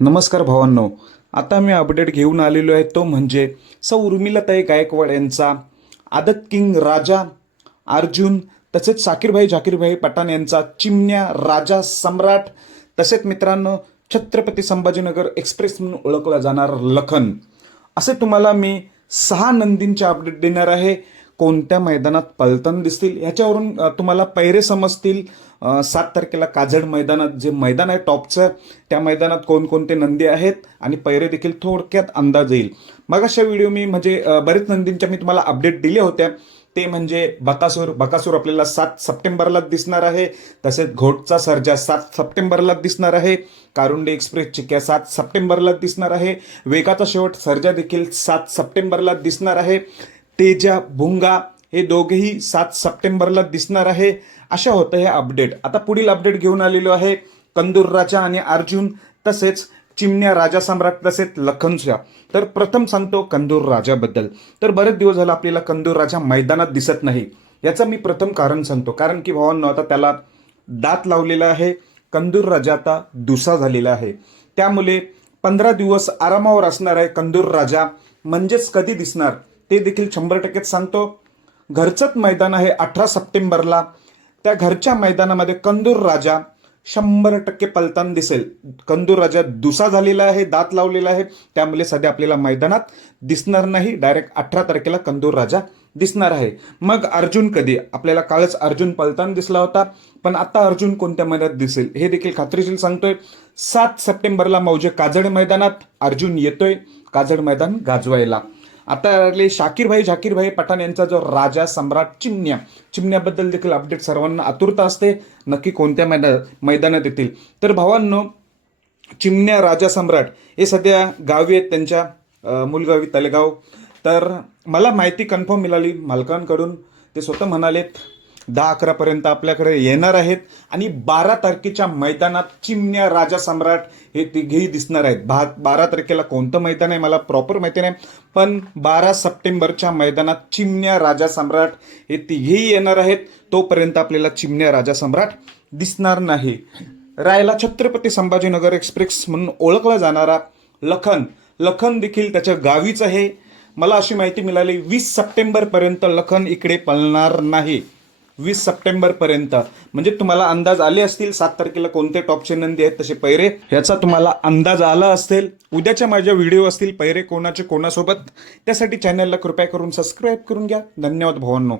नमस्कार भावांनो आता मी अपडेट घेऊन आलेलो आहे तो म्हणजे सौ उर्मिलाताई गायकवाड यांचा आदत किंग राजा अर्जुन तसेच साकीरभाई झाकीरभाई पठाण यांचा चिमण्या राजा सम्राट तसेच मित्रांनो छत्रपती संभाजीनगर एक्सप्रेस म्हणून ओळखला जाणार लखन. असे तुम्हाला मी सहा नंदींचे अपडेट देणार आहे. कोणत्या मैदानात पलतन दिसतील? ह्याच्यावरून तुम्हाला पैरे समजतील. सात तारखेला काजड मैदानात जे मैदान आहे टॉपचं त्या मैदानात कोणकोणते नंदी आहेत आणि पैरे देखील थोडक्यात अंदाज येईल. मग अशा व्हिडिओ मी म्हणजे बरेच नंदींच्या मी तुम्हाला अपडेट दिल्या होत्या. ते म्हणजे बकासूर बकासूर आपल्याला सात सप्टेंबरला दिसणार आहे. तसेच घोटचा सर्जा सात सप्टेंबरला दिसणार आहे. कारुंडे एक्सप्रेस चिक्या सात सप्टेंबरला दिसणार आहे. वेगाचा शेवट सर्जा देखील सात सप्टेंबरला दिसणार आहे. तेजा भुंगा हे दोघेही सात सप्टेंबरला दिसणार आहे. अशा होतं हे अपडेट. आता पुढील अपडेट घेऊन आलेलो आहे कंदूर राजा आणि अर्जुन तसेच चिमण्या राजा सम्राट तसेच लखनच्या. तर प्रथम सांगतो कंदूर राजाबद्दल. तर बरेच दिवस झाला आपल्याला कंदूर राजा मैदानात दिसत नाही. याचं मी प्रथम कारण सांगतो. कारण की भावांनो आता त्याला दात लावलेला आहे. कंदूर राजा आता दुसा झालेला आहे. त्यामुळे पंधरा दिवस आरामावर असणार आहे कंदूर राजा. म्हणजेच कधी दिसणार? ते देखील शंभर टक्केच सांगतो. घरचंच मैदान आहे अठरा सप्टेंबरला. त्या घरच्या मैदानामध्ये कंदूर राजा शंभर टक्के पलतान दिसेल. कंदूर राजा दुसा झालेला आहे दात लावलेला आहे. त्यामुळे सध्या आपल्याला मैदानात दिसणार नाही. डायरेक्ट अठरा तारखेला कंदूर राजा दिसणार आहे. मग अर्जुन कधी? आपल्याला कालच अर्जुन पलतान दिसला होता. पण आता अर्जुन कोणत्या मैदानात दिसेल? हे देखील खात्रीशीर सांगतोय. सात सप्टेंबरला मौजे काजड मैदानात अर्जुन येतोय. काजड मैदान गाजवायला. आता आले शाकीरभाई झाकीरभाई पठाण यांचा जो राजा सम्राट चिमण्या चिमण्याबद्दल देखील अपडेट सर्वांना आतुरता असते. नक्की कोणत्या मैदा मैदानात येतील? तर भावांनो चिमण्या राजा सम्राट हे सध्या गावी आहेत त्यांच्या मुलगावी मूलगावी तलेगाव तर मला माहिती कन्फर्म मिळाली मालकांकडून. ते स्वतः म्हणालेत दहा अकरापर्यंत आपल्याकडे येणार आहेत. आणि बारा तारखेच्या मैदानात चिमण्या राजा सम्राट हे तिघेही दिसणार आहेत. भात बारा तारखेला कोणतं मैदान आहे मला प्रॉपर माहिती नाही. पण बारा सप्टेंबरच्या मैदानात चिमण्या राजा सम्राट हे तिघेही येणार आहेत. तोपर्यंत आपल्याला चिमण्या राजा सम्राट दिसणार नाही. रायला छत्रपती संभाजीनगर एक्सप्रेस म्हणून ओळखला जाणारा लखन. लखन देखील त्याच्या गावीच आहे. मला अशी माहिती मिळाली वीस सप्टेंबरपर्यंत लखन इकडे पळणार नाही. वीस सप्टेंबरपर्यंत म्हणजे तुम्हाला अंदाज आले असतील सात तारखेला कोणते टॉपचे नंदी आहेत तसे पैरे. याचा तुम्हाला अंदाज आला असेल. उद्याच्या माझ्या व्हिडिओ असतील पैरे कोणाचे कोणासोबत. त्यासाठी चॅनलला कृपया करून सबस्क्राईब करून घ्या. धन्यवाद भावांनो.